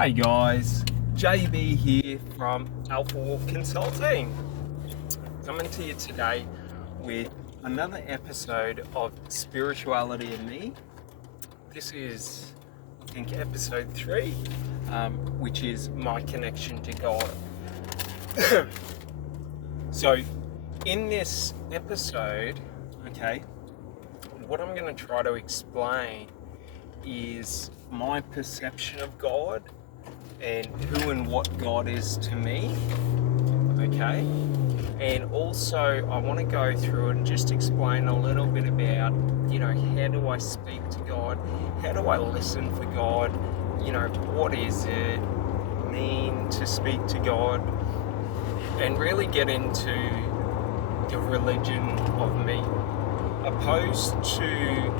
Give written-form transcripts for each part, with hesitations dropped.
Hey guys, JB here from Alpha Wolf Consulting. Coming to you today with another episode of Spirituality and Me. This is, I think, episode 3, which is my connection to God. So, in this episode, what I'm going to try to explain is my perception of God and who and what God is to me, and also I want to go through and just explain a little bit about, how do I speak to God, how do I listen for God, what does it mean to speak to God, and really get into the religion of me, opposed to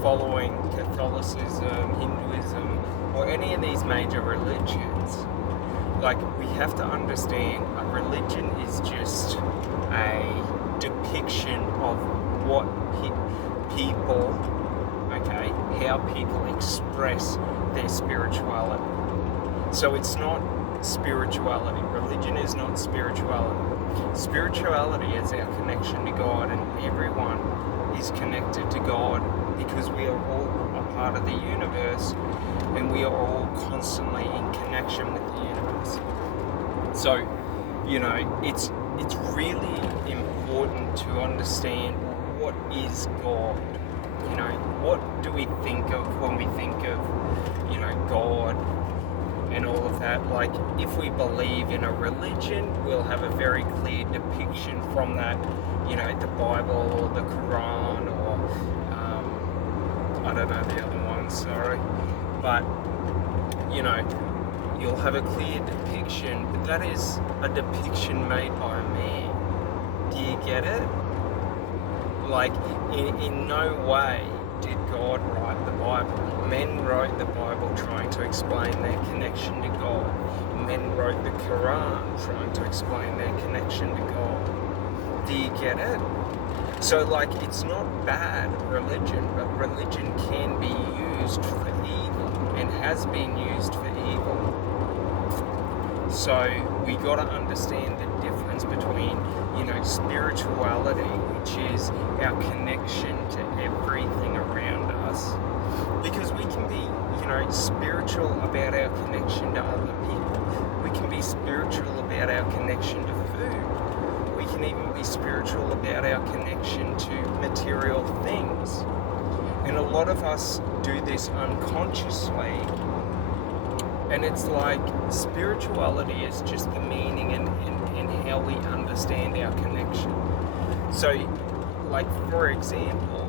following Catholicism, Hinduism, or any of these major religions. Like, we have to understand a religion is just a depiction of what people, how people express their spirituality. So it's not spirituality. Religion is not spirituality. Spirituality is our connection to God, and everyone is connected to God because we are all a part of the universe and we are all constantly in connection with the universe. So, it's really important to understand what is God. What do we think of when we think of, God and all of that? Like, if we believe in a religion, we'll have a very clear depiction from that, the Bible or the Quran or I don't know the other ones, sorry. But, you'll have a clear depiction, but that is a depiction made by a man. Do you get it? Like, in no way did God write the Bible. Men wrote the Bible trying to explain their connection to God. Men wrote the Quran trying to explain their connection to God. Do you get it? So, it's not bad religion, but religion can be used for evil and has been used for evil. So, we got to understand the difference between, spirituality, which is our connection to everything around us. Because we can be, spiritual about our connection to other people. We can be spiritual about our connection to food. We can even be spiritual about our connection to material things. And a lot of us do this unconsciously. And it's like spirituality is just the meaning and how we understand our connection. So, for example,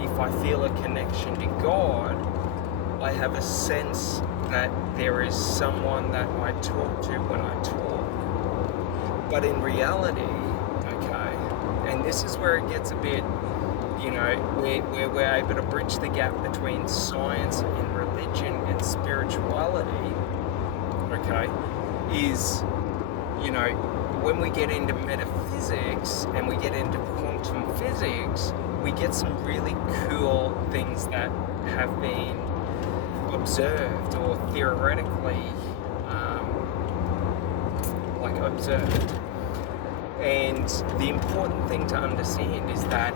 if I feel a connection to God, I have a sense that there is someone that I talk to when I talk. But in reality, and this is where it gets a bit, where we're able to bridge the gap between science and religion and spirituality, is, when we get into metaphysics and we get into quantum physics, we get some really cool things that have been observed or theoretically observed. And the important thing to understand is that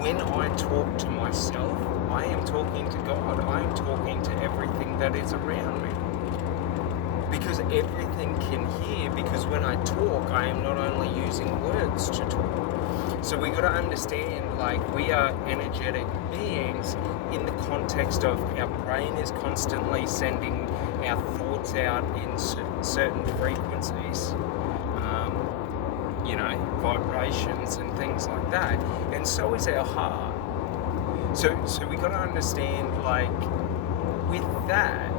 when I talk to myself, I am talking to God. I am talking to everything that is around me. Because everything can hear, because when I talk, I am not only using words to talk. So we got to understand, we are energetic beings in the context of our brain is constantly sending our thoughts out in certain frequencies, vibrations and things like that. And so is our heart. So we got to understand, with that,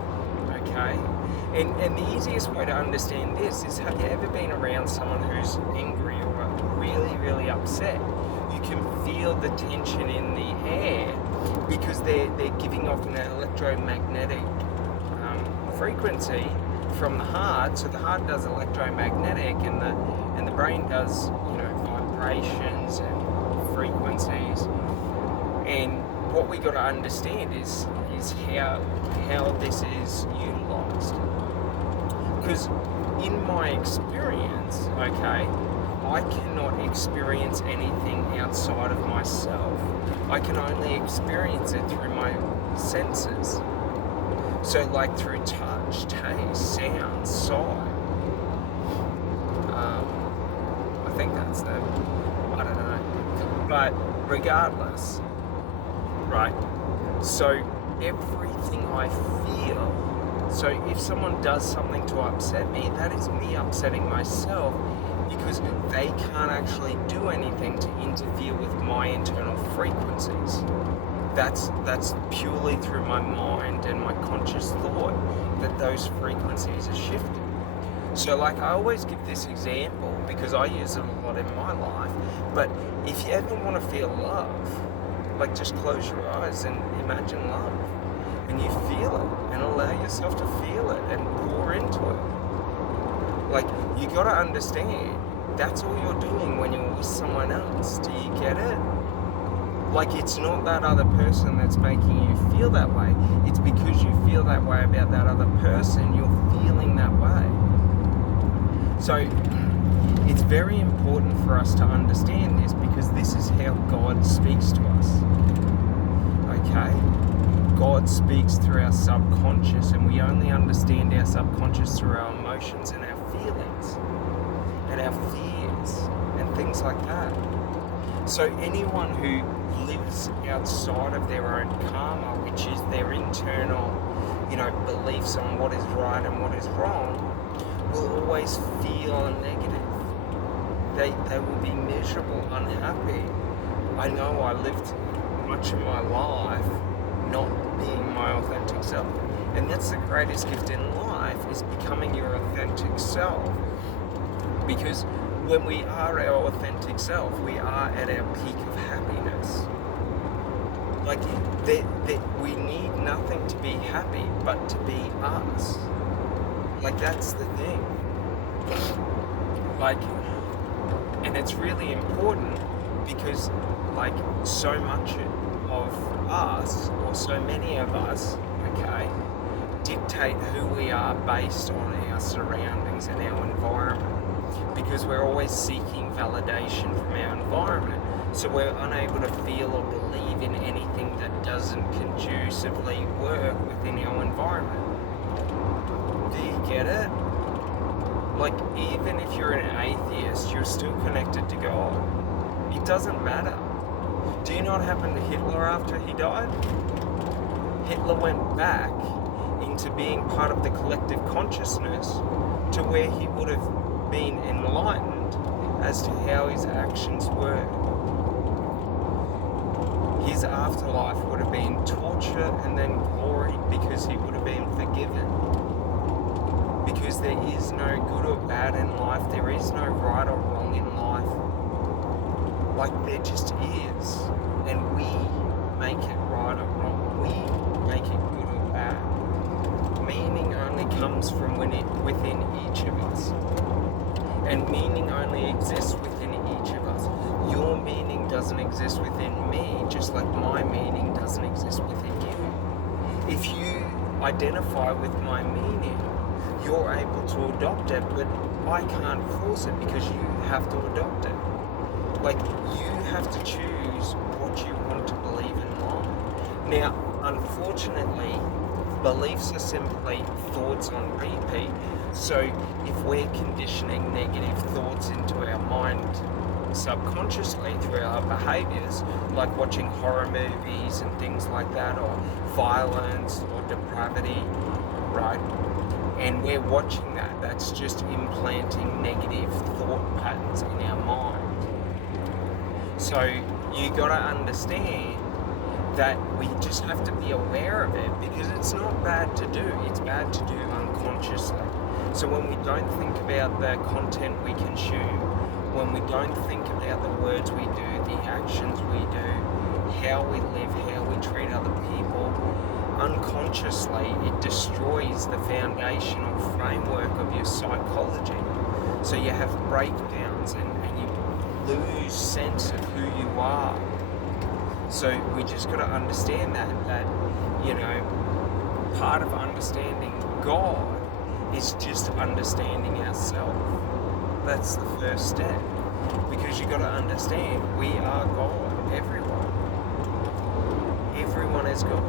And the easiest way to understand this is, have you ever been around someone who's angry or really, really upset? You can feel the tension in the air because they're giving off an electromagnetic frequency from the heart. So the heart does electromagnetic, and the brain does vibrations and frequencies. And what we got to understand is is how this is utilized. Because in my experience, okay, I cannot experience anything outside of myself. I can only experience it through my senses. So like through touch, taste, sound, sight. I think that's them. I don't know. But regardless, right? So everything I feel, so if someone does something to upset me, that is me upsetting myself, because they can't actually do anything to interfere with my internal frequencies. That's purely through my mind and my conscious thought that those frequencies are shifted. So like I always give this example because I use it a lot in my life, but if you ever want to feel love, like just close your eyes and imagine love, and you feel it and allow yourself to feel it and pour into it. Like, you gotta understand, that's all you're doing when you're with someone else. Do you get it? Like, it's not that other person that's making you feel that way. It's because you feel that way about that other person, you're feeling that way. So, it's very important for us to understand this, because this is how God speaks to us. Okay? God speaks through our subconscious, and we only understand our subconscious through our emotions and our feelings and our fears and things like that. So anyone who lives outside of their own karma, which is their internal, beliefs on what is right and what is wrong, will always feel negative. They will be miserable, unhappy. I know I lived much of my life not being my authentic self. And that's the greatest gift in life, is becoming your authentic self. Because when we are our authentic self, we are at our peak of happiness. Like, we need nothing to be happy but to be us. Like, that's the thing. Like, and it's really important because, like, so much of us, or so many of us, okay, dictate who we are based on our surroundings and our environment, because we're always seeking validation from our environment, so we're unable to feel or believe in anything that doesn't conducively work within our environment. Do you get it? Like, even if you're an atheist, you're still connected to God. It doesn't matter. Do you know what happened to Hitler after he died? Hitler went back into being part of the collective consciousness to where he would have been enlightened as to how his actions were. His afterlife would have been torture and then glory, because he would have been forgiven. Because there is no good or bad in life, there is no right or wrong in life. Like, there just is. And we make it right or wrong. We make it good or bad. Meaning only comes from within each of us. And meaning only exists within each of us. Your meaning doesn't exist within me, just like my meaning doesn't exist within you. If you identify with my meaning, you're able to adopt it, but I can't force it, because you have to adopt it. Like, you have to choose what you want to believe in life. Now, unfortunately, beliefs are simply thoughts on repeat. So if we're conditioning negative thoughts into our mind subconsciously through our behaviors, like watching horror movies and things like that, or violence or depravity, right? And we're watching that, that's just implanting negative thought patterns in our mind. So you gotta understand that we just have to be aware of it, because it's not bad to do, it's bad to do unconsciously. So when we don't think about the content we consume, when we don't think about the words we do, the actions we do, how we live, how we treat other people, unconsciously it destroys the foundational framework of your psychology. So you have breakdowns and you lose sense of who you are. So we just got to understand that you know, part of understanding God is just understanding ourselves. That's the first step. Because you've got to understand, we are God. Everyone. Everyone is God.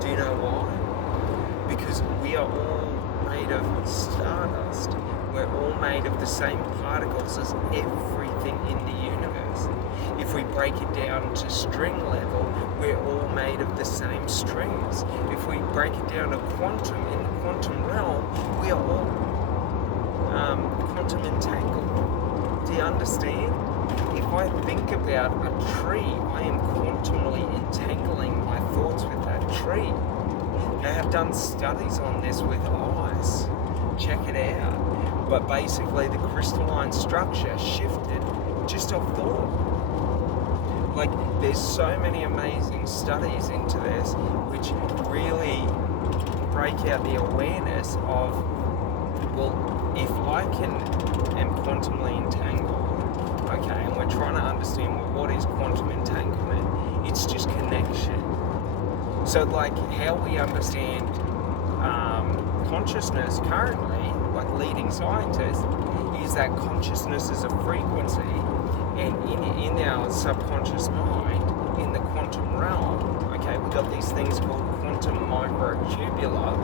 Do you know why? Because we are all made of stardust. We're all made of the same particles as everything in the universe. If we break it down to string level, we're all made of the same strings. If we break it down to quantum, in the quantum realm, we are all quantum entangled. Do you understand? If I think about a tree, I am quantumly entangling my thoughts with that tree. They have done studies on this with ice. Check it out. But basically the crystalline structure shifted just off thought. Like, there's so many amazing studies into this which really break out the awareness of, well, if I am quantumly entangled, okay, and we're trying to understand, well, what is quantum entanglement? It's just connection. So, like, how we understand consciousness currently, like leading scientists, is that consciousness is a frequency, and in our subconscious mind, in the quantum realm, okay, we've got these things called quantum microtubula,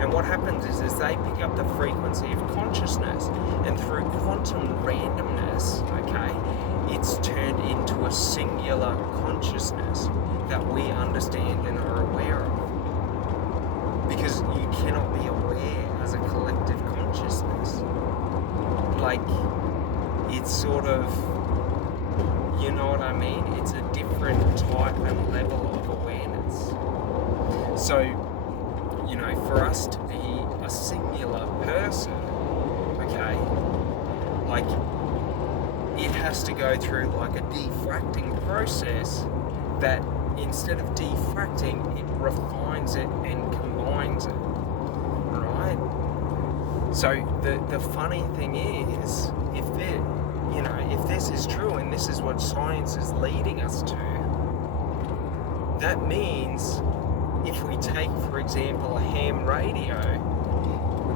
and what happens is they pick up the frequency of consciousness, and through quantum randomness, okay, it's turned into a singular consciousness that we understand and are aware of. Because you cannot be aware as a collective consciousness. Like, it's sort of, you know what I mean? It's a different type and level of awareness. So, you know, for us to be a singular person, okay, like, it has to go through like a diffracting process that instead of diffracting, it refines it and combines it, right? So the funny thing is, if this is true and this is what science is leading us to, that means if we take, for example, a ham radio,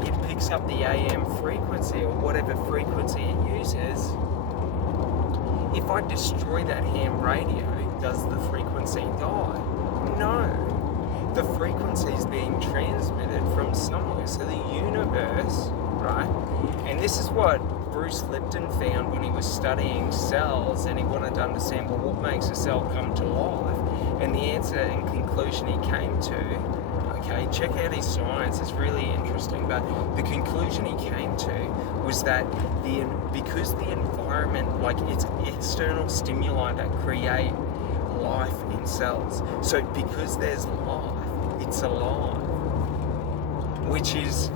it picks up the AM frequency or whatever frequency it uses. If I destroy that ham radio, does the frequency die? No. The frequency is being transmitted from somewhere. So the universe, right? And this is what Bruce Lipton found when he was studying cells, and he wanted to understand, well, what makes a cell come to life? And the answer and conclusion he came to, okay, check out his science, it's really interesting, but the conclusion he came to was that because the environment, like, it's external stimuli that create life in cells. So because there's life, it's alive, which is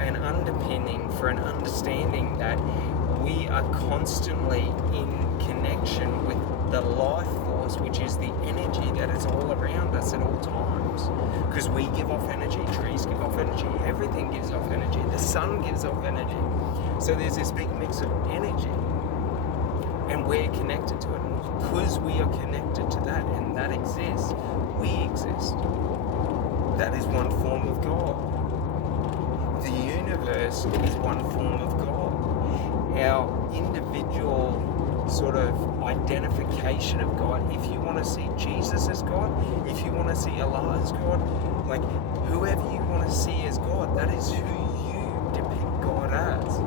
an underpinning for an understanding that we are constantly in connection with the life force, which is the energy that is all around us at all times. Because we give off energy, trees give off energy, everything gives off energy, the sun gives off energy. So there's this big mix of energy, and we're connected to it. And because we are connected to that, and that exists, we exist. That is one form of God. The universe is one form of God. Our individual sort of identification of God, if you want to see Jesus as God, if you want to see Allah as God, like, whoever you want to see as God, that is who you depict God as.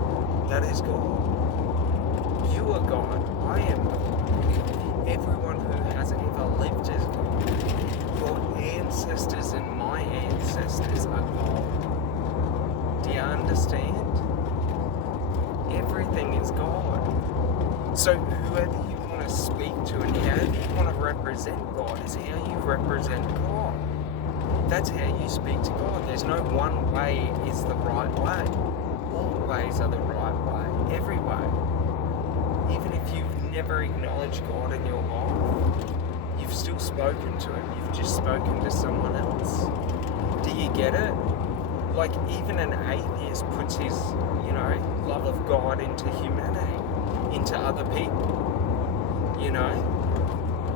That is God. You are God. I am God. Everyone who has ever lived is God. Your ancestors and my ancestors are God. Do you understand? Everything is God. So whoever you want to speak to and however you want to represent God is how you represent God. That's how you speak to God. There's no one way is the right way. All ways are the right way. Every way. Even if you've never acknowledged God in your life, you've still spoken to Him. You've just spoken to someone else. Do you get it? Like, even an atheist puts his, love of God into humanity, into other people.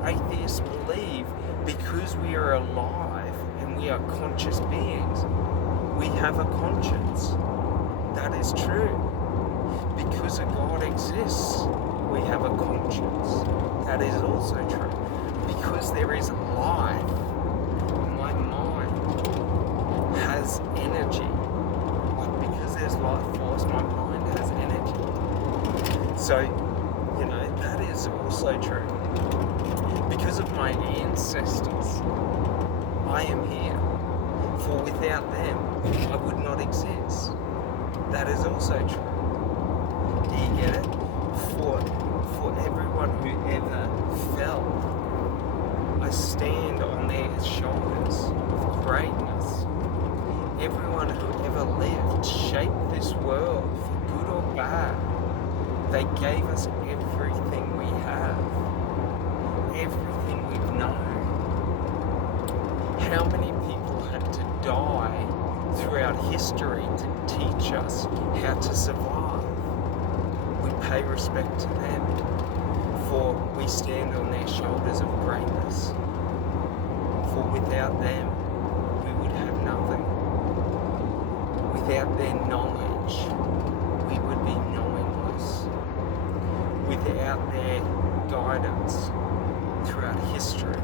Atheists believe because because we are alive and we are conscious beings, we have a conscience. That is true. Because a God exists, we have a conscience. That is also true. Because there is life, my mind has energy. Because there's life force, my mind has energy. So, that is also true. Because of my ancestors, I am here. For without them, I would not exist. That is also true. Do you get it? For everyone who ever fell, I stand on their shoulders of greatness. Everyone who ever lived shaped this world for good or bad. They gave us everything we have, everything we've known. How many people had to die throughout history to teach us how to survive? We pay respect to them, for we stand on their shoulders of greatness. For without them, we would have nothing. Without their knowledge, we would be knowingless. Without their guidance throughout history,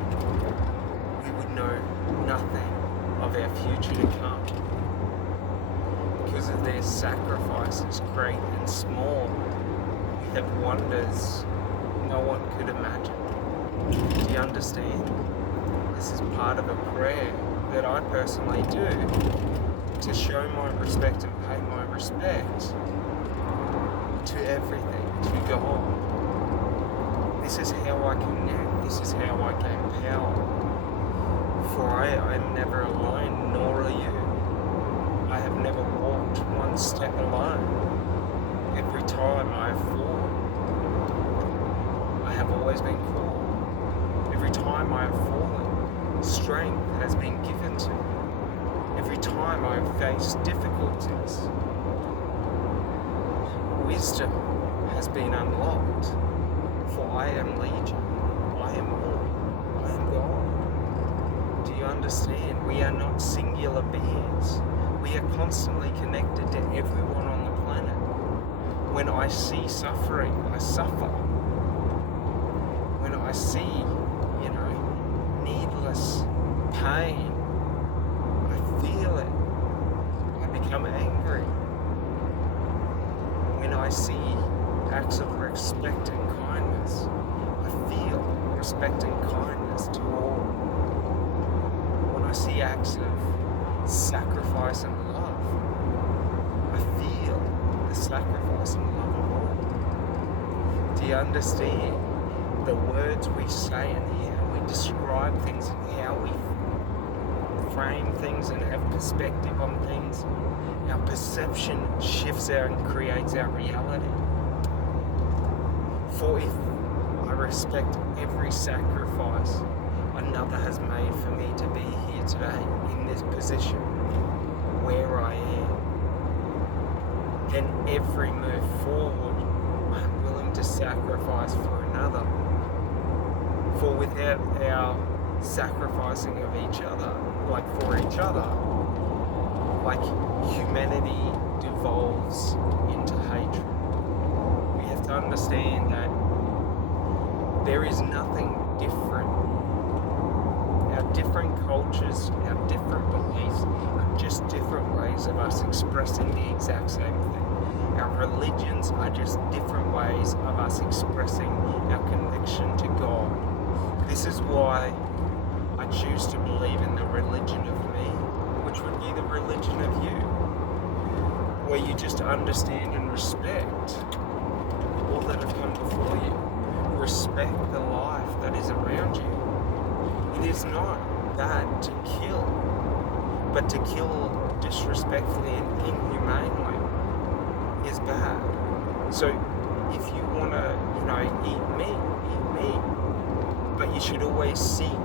we would know nothing of our future to come. Because of their sacrifices, great and small, we have wonders no one could imagine. Do you understand? This is part of a prayer that I personally do to show my respect and pay my respect to everything, to God. This is how I connect. This is how I gain power. For I am never alone, nor are you. I have never walked one step alone. Every time I have fallen, I have always been called. Every time I have fallen, strength has been given to me. Every time I have faced difficulties, wisdom has been unlocked. For I am Legion. I am all. I am God. Do you understand? We are not singular beings. We are constantly connected to everyone on the planet. When I see suffering, I suffer. When I see, needless pain, I feel it. I become angry. When I see acts of respect and kindness, I feel respect and kindness to all. When I see acts of sacrifice and love, I feel the sacrifice and love of all. Do you understand? The words we say and how we describe things and how we frame things and have perspective on things, our perception shifts out and creates our reality. For if I respect every sacrifice another has made for me to be here today in this position where I am, then every move forward I'm willing to sacrifice for another. For without our sacrificing of each other, for each other, humanity devolves into hatred. We have to understand that there is nothing different. Our different cultures, our different beliefs are just different ways of us expressing the exact same thing. Our religions are just different ways of us expressing our connection to God. This is why I choose to believe in the religion of me, which would be the religion of you, where you just understand and respect all that have come before you. Respect the life that is around you. It is not bad to kill, but to kill disrespectfully and inhumanely is bad. So if you want to, eat meat, but you should always seek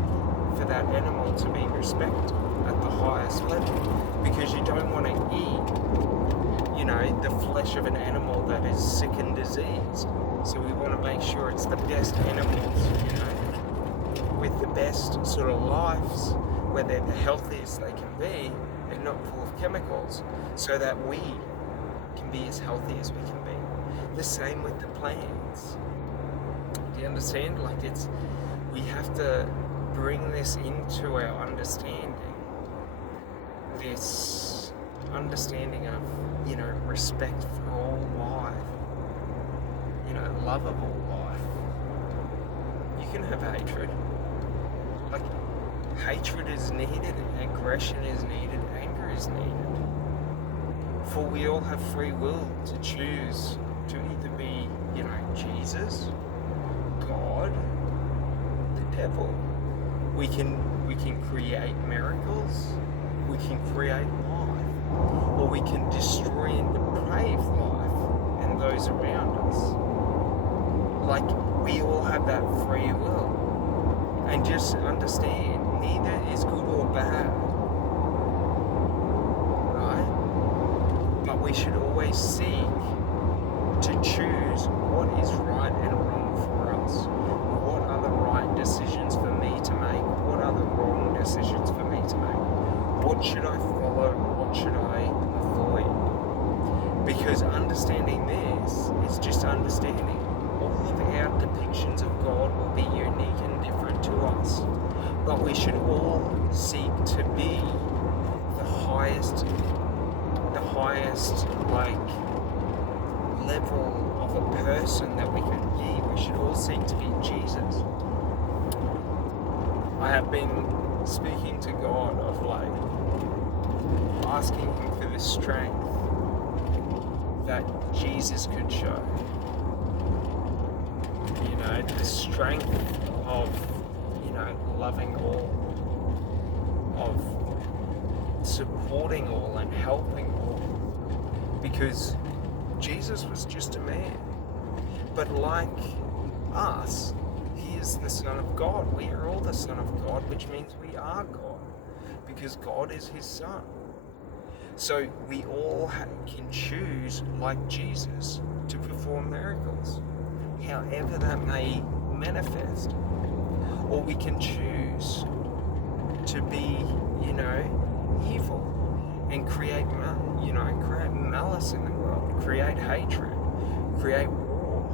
for that animal to be respected at the highest level, because you don't want to eat, the flesh of an animal that is sick and diseased. So we want to make sure it's the best animals, with the best sort of lives, where they're the healthiest they can be and not full of chemicals, so that we can be as healthy as we can be. The same with the plants. Do you understand? Like, we have to bring this into our understanding. This understanding of, respect for all life. Love of all life. You can have hatred. Like, hatred is needed, aggression is needed, anger is needed. For we all have free will to choose to either be, Jesus, God, the devil. We can create miracles, we can create life, or we can destroy and deprave life and those around us. Like, we all have that free will. And just understand, neither is good or bad. Right? But we should always seek to choose what is right and wrong for us. What are the right decisions for me to make? What are the wrong decisions for me to make? What should I follow? What should I avoid? Because understanding this is just understanding all of our depictions of God will be unique and different to us. But we should all seek to be the highest level of a person that we can be. We should all seek to be Jesus. I have been speaking to God of late, asking Him for the strength that Jesus could show. The strength of, loving all, of supporting all and helping all. Because Jesus was just a man. But like us, He is the Son of God. We are all the Son of God, which means we are God. Because God is His Son. So we all can choose, like Jesus, to perform miracles, however that may manifest. Or we can choose to be, evil and create malice in the world, create hatred, create war.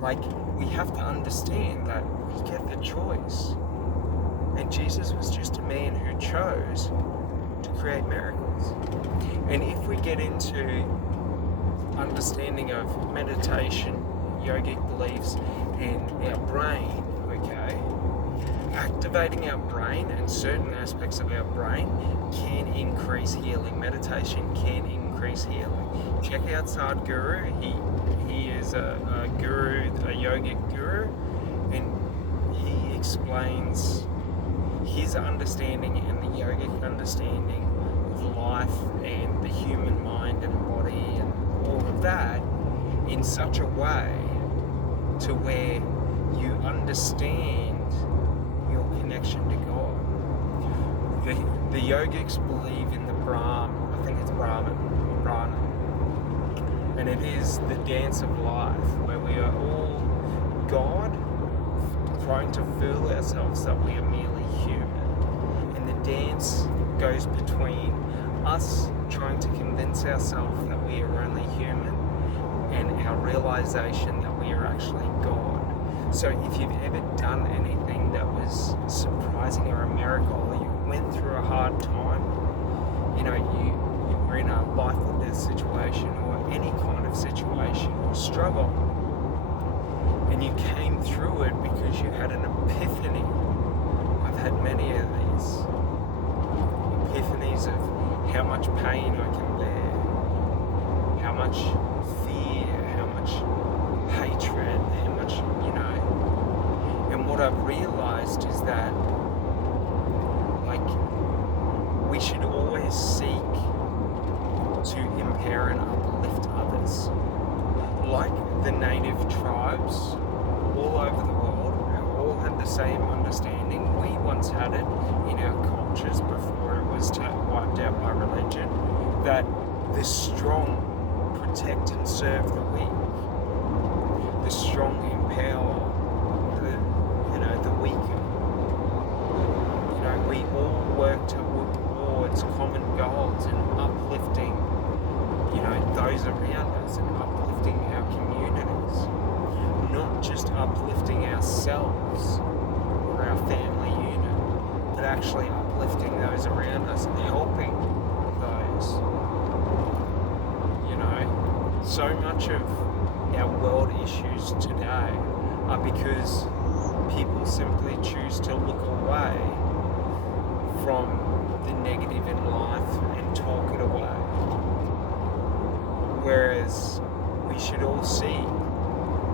Like, we have to understand that we get the choice. And Jesus was just a man who chose to create miracles. And if we get into understanding of meditation, yogic beliefs, and our brain, okay, activating our brain and certain aspects of our brain can increase healing. Meditation can increase healing. Check out Sadhguru. He is a guru, a yogic guru, and he explains his understanding and the yogic understanding of life and the human mind and body and all of that in such a way to where you understand your connection to God. The yogics believe in the Brahman, and it is the dance of life where we are all God trying to fool ourselves that we are merely human. And the dance goes between us trying to convince ourselves that we are only human and our realization that we are actually God. So if you've ever done anything that was surprising or a miracle, or you went through a hard time, you were in a life or death situation or any kind of situation or struggle, and you came through it because you had an epiphany. I've had many of these epiphanies of how much pain I can bear, how much fear, how much hatred, how much, and what I've realized is that, we should always seek to empower and uplift others. Like the native tribes all over the world, who all had the same understanding. We once had it in our cultures before it was wiped out by religion, that the strong protect and serve the weak. The strong empower the weak towards common goals and uplifting, those around us and uplifting our communities. Not just uplifting ourselves or our family unit, but actually uplifting those around us and helping those. So much of our world issues today are because people simply choose to look away from the negative in life and talk it away. Whereas we should all seek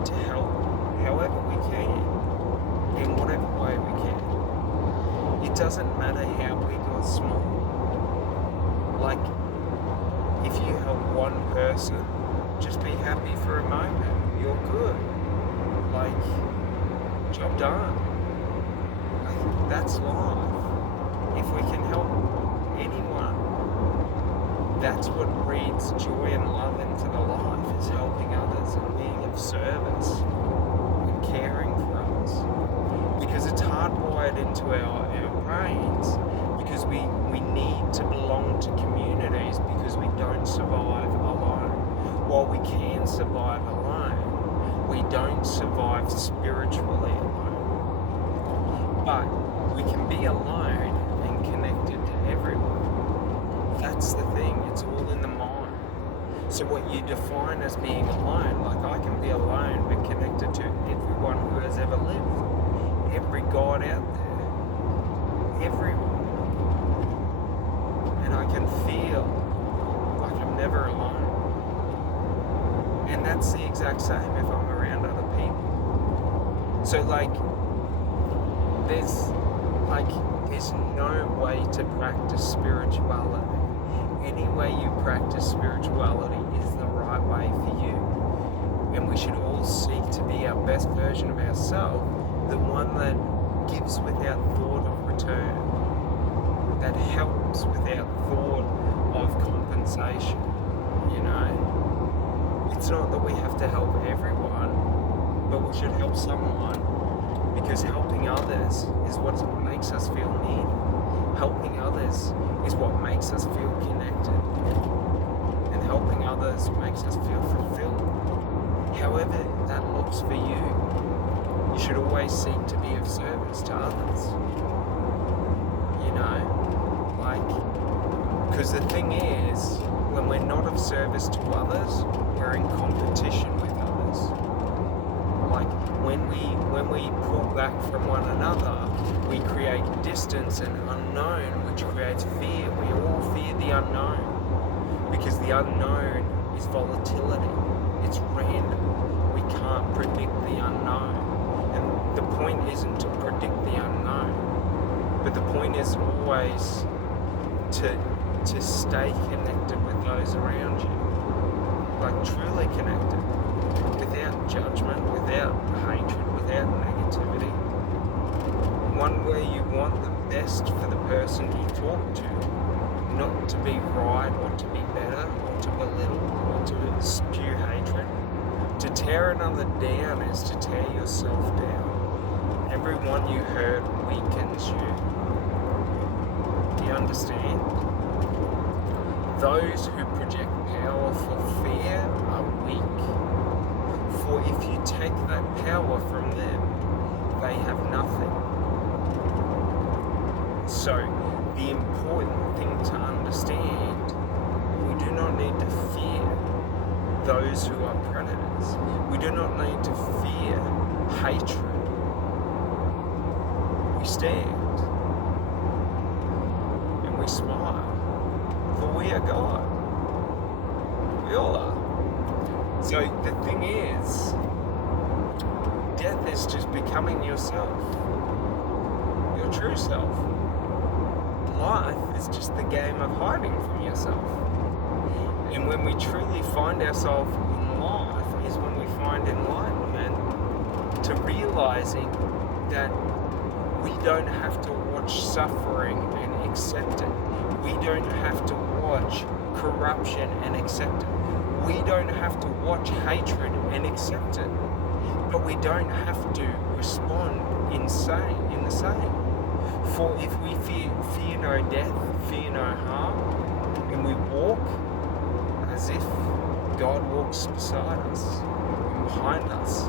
to help however we can, in whatever way we can. It doesn't matter how big or small. Like, if you help one person, just be happy for a moment. You're good. Like, job done. Like, that's life. If we can help anyone, that's what breeds joy and love into the life, is helping others and being of service and caring for others. Because it's hardwired into our brains, because we need to belong to communities, because we don't survive alone. While we can survive alone, we don't survive spiritually alone. But we can be alone and connected to everyone. That's the thing, it's all in the mind. So what you define as being alone, like I can be alone but connected to everyone who has ever lived. Every God out there. Everyone. And I can feel like I'm never alone. And that's the exact same if I'm around other people. So there's no way to practice spirituality. Any way you practice spirituality is the right way for you. And we should all seek to be our best version of ourselves, the one that gives without thought of return, that helps without thought of compensation, It's not that we have to help everyone, but we should help someone, because helping others is what makes us feel needed. Helping others is what makes us feel connected. And helping others makes us feel fulfilled. However that looks for you, you should always seek to be of service to others. Because the thing is, when we're not of service to others, we're in competition with others. Like when we pull back from one another, we create distance and unknown, which creates fear. We all fear the unknown, because the unknown is volatility. It's random. We can't predict the unknown. And the point isn't to predict the unknown, but the point is always to stay connected with those around you. Like truly connected. Without judgment, without hatred, without negativity. One where you want the best for the person you talk to. Not to be right or to be better or to belittle or to spew hatred. To tear another down is to tear yourself down. Everyone you hurt weakens you. Do you understand? Those who project power for fear are weak. For if you take that power from them, they have nothing. So, the important thing to understand, we do not need to fear those who are predators. We do not need to fear hatred. We stand and we smile, for we are God. We all are. So the thing is, death is just becoming yourself, your true self. Life is just the game of hiding from yourself. And when we truly find ourselves in life is when we find enlightenment to realizing that we don't have to watch suffering and accept it. We don't have to watch corruption and accept it. We don't have to watch hatred and accept it. But we don't have to respond in the same. For if we fear no death, fear no harm, God walks beside us, and behind us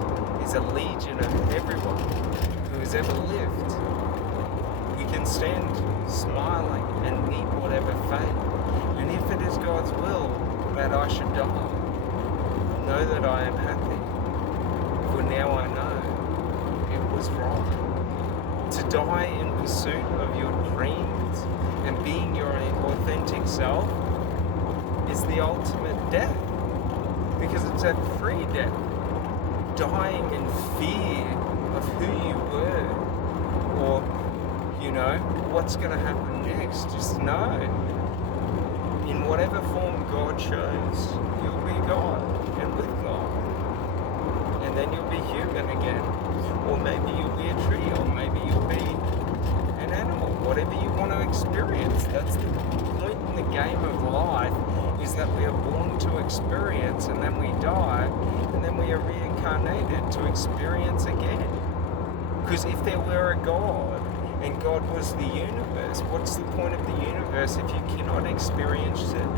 is a legion of everyone who has ever lived. We can stand smiling and meet whatever fate. And if it is God's will that I should die, know that I am happy, for now I know it was right. To die in pursuit of your dreams and being your authentic self is the ultimate death, because it's a free death. Dying in fear of who you were, or what's going to happen next. Just know, in whatever form God chose, you'll be God and with God, and then you'll be human again, or maybe you'll be a tree, or maybe you'll be an animal. Whatever you want to experience. That's the point in the game of life, is that we are born to experience, and then we die, and then we are reincarnated to experience again. Because if there were a God, and God was the universe, what's the point of the universe if you cannot experience it?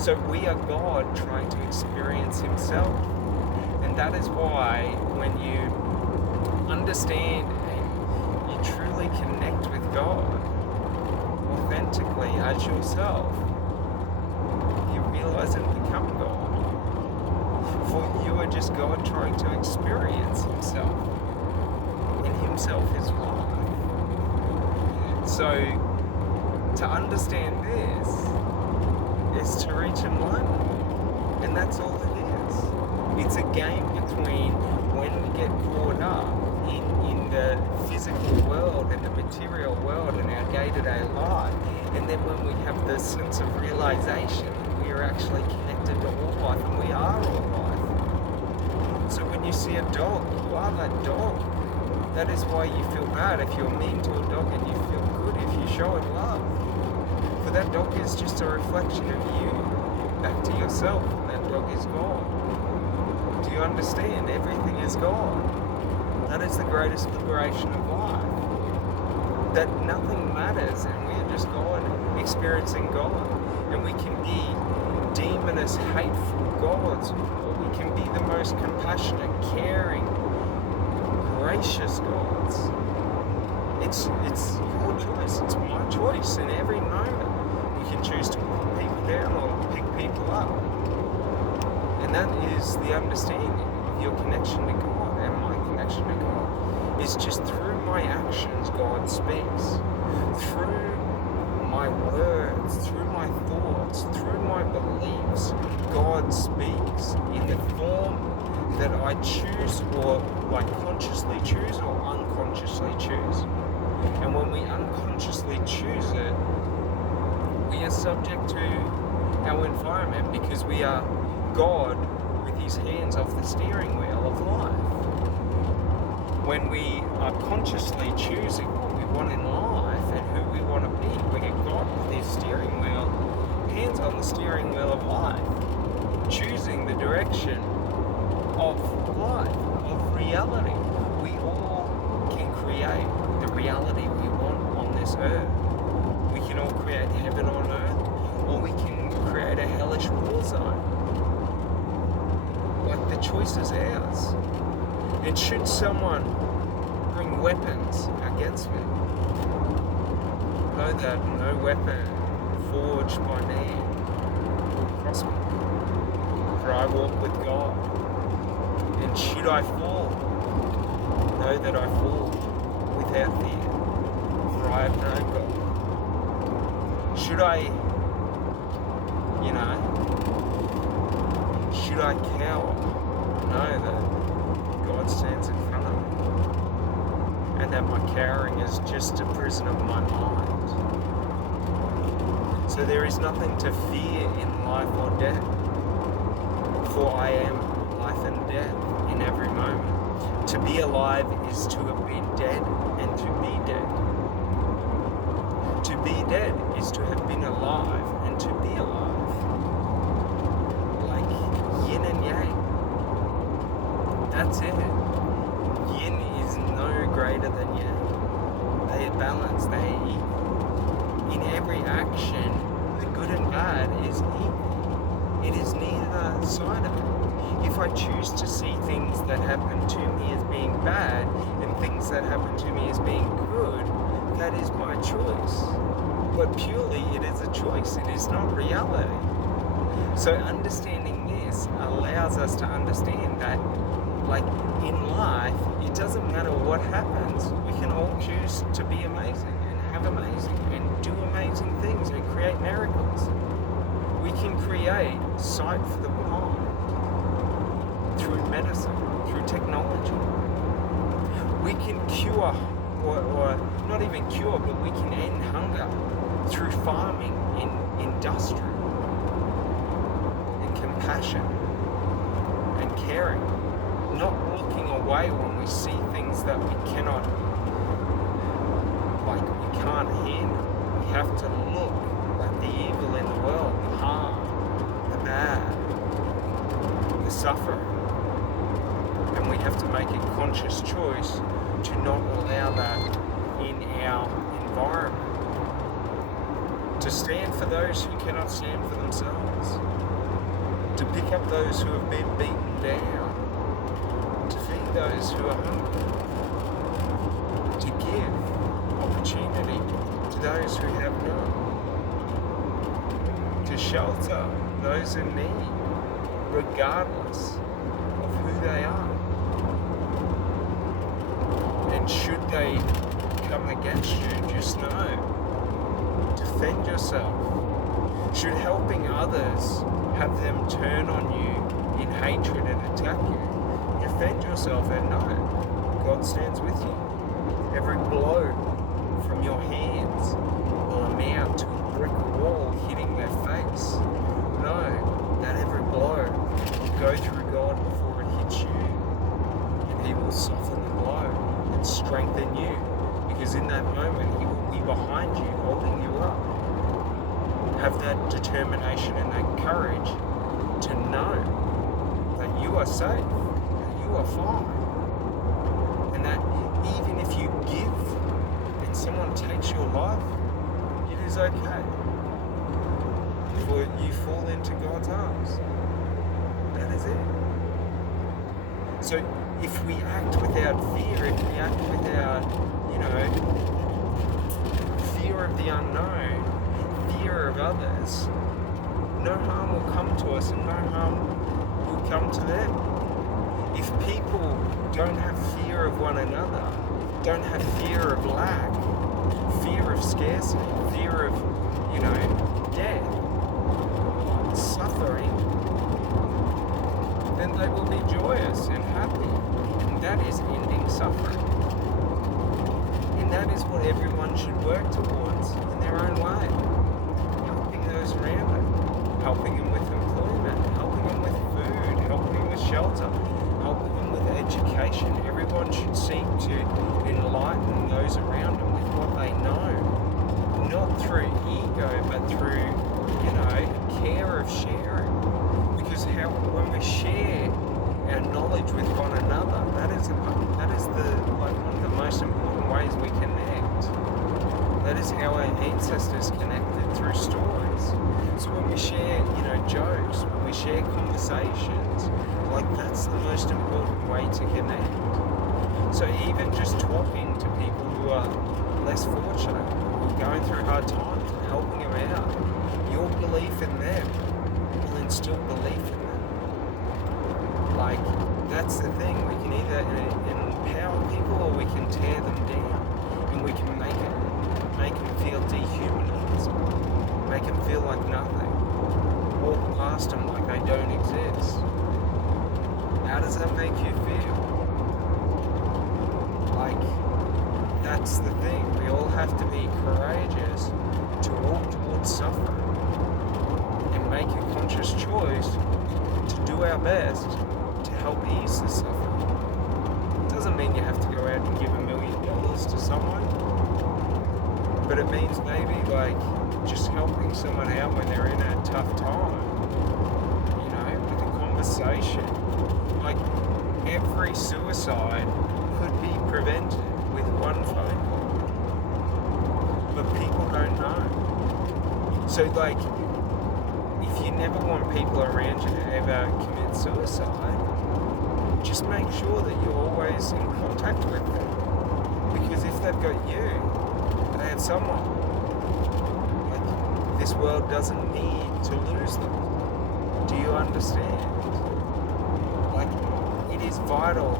So we are God trying to experience himself. And that is why when you understand and you truly connect with God authentically as yourself, you realize and become God. For you are just God trying to experience himself. And himself is life. So to understand this is to reach enlightenment. And that's all it is. It's a game between when we get caught up in the physical world and the material world in our day-to-day life, and then when we have this sense of realization that we are actually connected to all life, and we are all life. So when you see a dog, you are that dog. That is why you feel bad if you're mean to a dog, and you feel good if you show it love. For that dog is just a reflection of you back to yourself, and that dog is God. Do you understand? Everything is God. That is the greatest liberation of life. That nothing matters, and we are just God, experiencing God. And we can be demonous, hateful gods, or we can be the most compassionate, caring, gracious gods. It's your choice. It's my choice. In every moment, we can choose to put people down or pick people up. And that is the understanding of your connection to God and my connection to God. It's just through my actions, God speaks. Through my words, through my thoughts, through my beliefs, God speaks in the form that I choose, or like consciously choose or unconsciously choose. And when we unconsciously choose it, we are subject to our environment, because we are God with his hands off the steering wheel of life. When we are consciously choosing what we want in life and who we want to be, we get God with his steering wheel, hands on the steering wheel of life, choosing the direction of life, of reality. We all can create the reality we want on this earth. We can all create heaven on earth, or we can create a hellish war zone. Like, the choice is ours. And should someone bring weapons against me, know that no weapon forged by man will prosper. For I walk with God. And should I fall, know that I fall without fear, for I have known God. Should I cower, know that God stands in front of me, and that my cowering is just a prison of my mind. So there is nothing to fear in life or death, for I am life and death in every moment. To be alive is to have been dead and to be dead. To be dead is to have been alive and to be alive. Like yin and yang. That's it. Yin is no greater than yang. They are balanced, they are equal. In every action, the good and bad is equal. It is neither outside of it. If I choose to see things that happen to me as being bad and things that happen to me as being good, that is my choice. But purely it is a choice, it is not reality. So understanding this allows us to understand that, like in life, it doesn't matter what happens, we can all choose to be amazing and have amazing and do amazing things and create miracles. We can create sight for the blind through medicine, through technology. We can cure, or not even cure, but we can end hunger through farming and industry and compassion and caring. Not looking away when we see things that we cannot, like we can't handle. We have to look at the evil in the world, the harm, the bad, the suffering. And we have to make a conscious choice to not allow that in our environment. To stand for those who cannot stand for themselves. To pick up those who have been beaten down. To feed those who are hungry. To give opportunity to those who have none. To shelter those in need, regardless of who they are. And should they come against you, just know, defend yourself. Should helping others have them turn on you in hatred and attack you, defend yourself and know God stands with you. Every blow from your hands will amount to a brick wall hitting their face. Know that every blow will go through God before it hits you, and He will soften the blow and strengthen you, because in that moment He will be behind you, holding you up. Have that determination and that courage to know that you are safe, that you are fine, and that even if you give and someone takes your life, it is okay, for you fall into God's arms. That is it. So if we act without fear, if we act without, fear of the unknown, fear of others, no harm will come to us and no harm will come to them. If people don't have fear of one another, don't have fear of lack, fear of scarcity, fear of, death, suffering, then they will be joyous and happy. And that is ending suffering. And that is what everyone should work towards in their own way. Helping those around them, helping them with employment, helping them with food, helping them with shelter, helping them with education. Everyone should seek to enlighten those around them with what they know. Not through ego, but through, care of sharing. Because when we share our knowledge with one another, that is one of the most important ways we connect. That is how our ancestors connected, through stories. So when we share, jokes, when we share conversations, that's the most important way to connect. So even just talking to people who are less fortunate, who are going through hard times, and helping them out, your belief in them will instill belief in them. That's the thing. We can either empower people or we can tear them down, and we can make them feel dehumanized, make them feel like nothing, walk past them like they don't exist. How does that make you feel? That's the thing. We all have to be courageous to walk towards suffering and make a conscious choice to do our best to help ease the suffering. It doesn't mean you have to go out and give $1 million to someone, but it means maybe just helping someone out when they're in a tough time, with a conversation. Every suicide could be prevented with one phone call, but people don't know. So if you never want people around you to ever commit suicide, just make sure that you're always in contact with them. Because if they've got you, they have someone. Like, this world doesn't need to lose them. Do you understand? Like, it is vital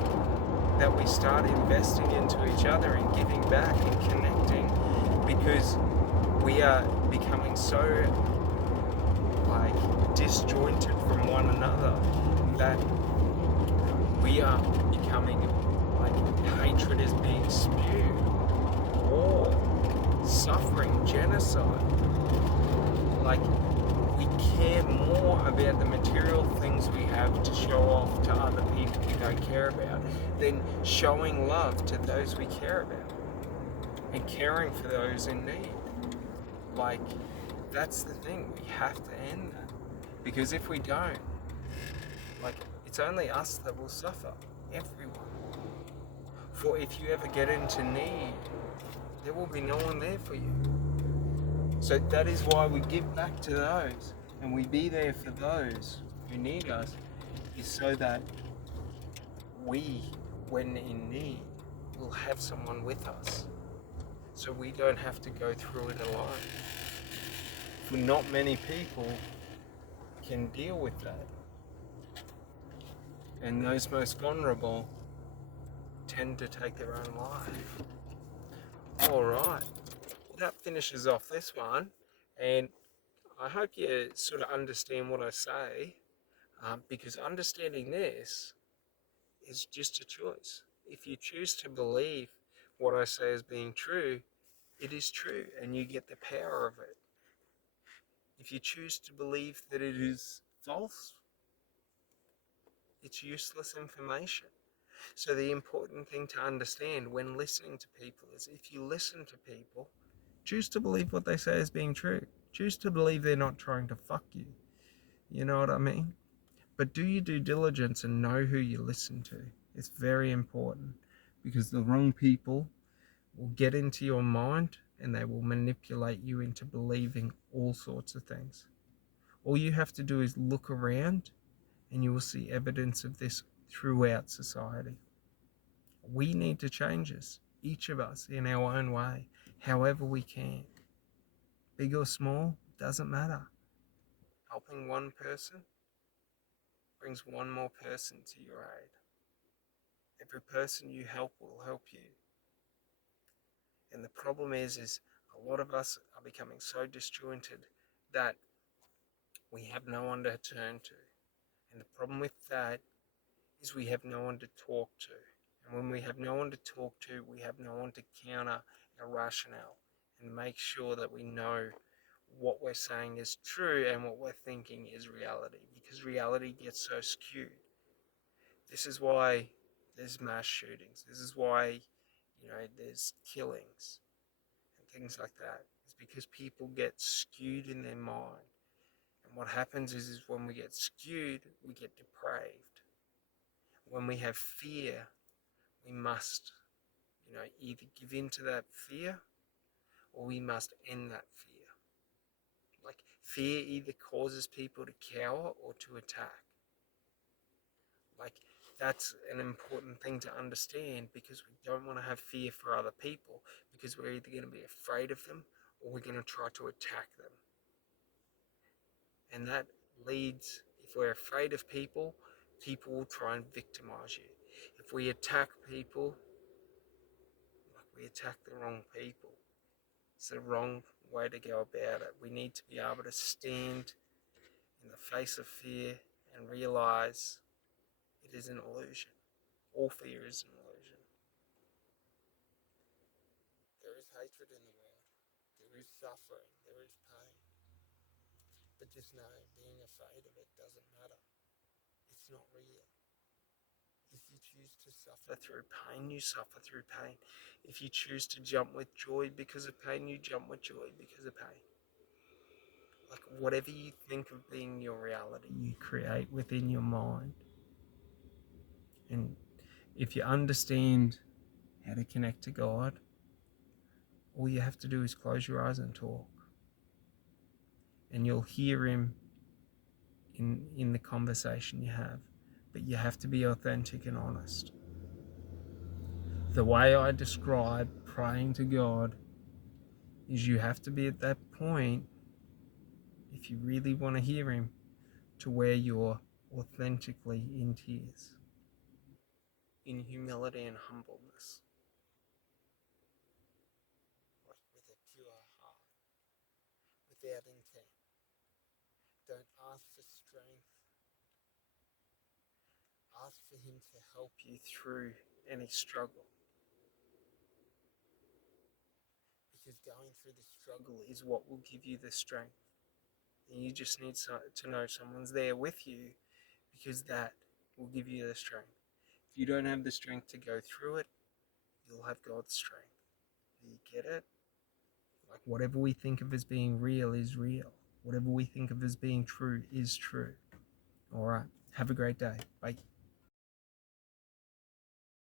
that we start investing into each other and giving back and connecting, because we are becoming so disjointed from one another that we are becoming hatred is being spewed, war, suffering, genocide. Like, we care more about the material things we have to show off to other people we don't care about than showing love to those we care about and caring for those in need. Like, that's the thing. We have to end that. Because if we don't, it's only us that will suffer. Everyone. For if you ever get into need, there will be no one there for you. So that is why we give back to those and we be there for those who need us, is so that we, when in need, will have someone with us. So we don't have to go through it alone. For not many people can deal with that. And those most vulnerable tend to take their own life. Alright, that finishes off this one, and I hope you sort of understand what I say, because understanding this is just a choice. If you choose to believe what I say as being true, it is true, and you get the power of it. If you choose to believe that it is false, it's useless information. So the important thing to understand when listening to people is, if you listen to people, choose to believe what they say as being true. Choose to believe they're not trying to fuck you. You know what I mean? But do your due diligence and know who you listen to. It's very important, because the wrong people will get into your mind and they will manipulate you into believing all sorts of things. All you have to do is look around and you will see evidence of this throughout society. We need to change this, each of us in our own way, however we can. Big or small, doesn't matter. Helping one person brings one more person to your aid. Every person you help will help you. And the problem is a lot of us are becoming so disjointed that we have no one to turn to. And the problem with that is we have no one to talk to. And when we have no one to talk to, we have no one to counter our rationale and make sure that we know what we're saying is true and what we're thinking is reality, because reality gets so skewed. This is why there's mass shootings. This is why, there's killings and things like that. It's because people get skewed in their mind. And what happens is when we get skewed, we get depraved. When we have fear, we must, either give in to that fear or we must end that fear. Like, fear either causes people to cower or to attack. Like, that's an important thing to understand, because we don't want to have fear for other people, because we're either going to be afraid of them or we're going to try to attack them. And that leads, if we're afraid of people, people will try and victimize you. If we attack people, we attack the wrong people. It's the wrong way to go about it. We need to be able to stand in the face of fear and realize it is an illusion. All fear is an illusion. There is hatred in the world. There is suffering. There is pain. But just know, being afraid of it doesn't matter. It's not real. If you choose to suffer through pain, you suffer through pain. If you choose to jump with joy because of pain, you jump with joy because of pain. Like, whatever you think of being your reality, you create within your mind. And if you understand how to connect to God, all you have to do is close your eyes and talk. And you'll hear Him in the conversation you have, but you have to be authentic and honest. The way I describe praying to God is you have to be at that point, if you really want to hear him, to where you're authentically in tears, in humility and humbleness, like with a pure heart, without intent. Don't ask for strength. Ask for him to help you through any struggle. Because going through the struggle is what will give you the strength. And you just need to know someone's there with you, because that will give you the strength. If you don't have the strength to go through it, you'll have God's strength. Do you get it? Like, whatever we think of as being real is real. Whatever we think of as being true is true. All right. Have a great day. Bye.